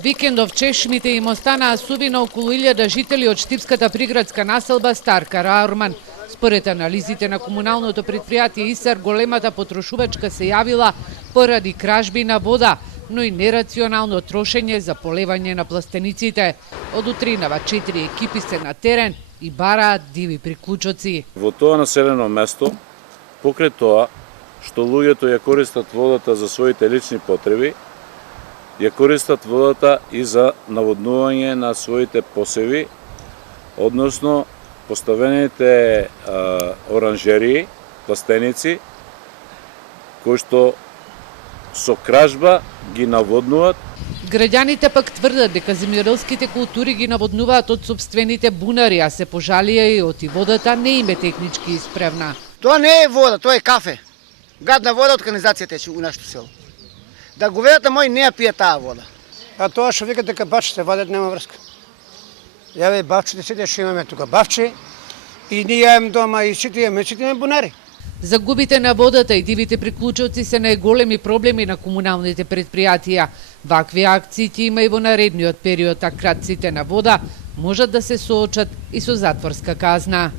Викендов чешмите им останаа суви на околу 1000 жители од штипската приградска населба Стар Караорман. Според анализите на комуналното предпријатие ИСАР, големата потрошувачка се јавила поради кражби на вода, но и нерационално трошење за полевање на пластениците. Од утринава 4 екипи се на терен и бараат диви приклучоци. Во тоа населено место, покрај тоа што луѓето ја користат водата за своите лични потреби, ја користат водата и за наводнување на своите посеви, односно поставените оранжерии, пластеници, кои што со кражба ги наводнуваат. Граѓаните пак тврдат дека земјоделските култури ги наводнуваат од сопствените бунари, а се пожалија и оти водата не им е технички исправна. Тоа не е вода, тоа е кафе. Гадна вода од канализација тече у нашето село. Да говедата мои не ја пие таа вода. А тоа што викат дека бавчите вадат нема врска. Јаве бавчите сите што имаме тука бавче и ние јаем дома и сите имаме бунари. Загубите на водата и дивите приклучоци се најголеми проблеми на комуналните предпријатија. Вакви акции ќе има и во наредниот период, а кратците на вода можат да се соочат и со затворска казна.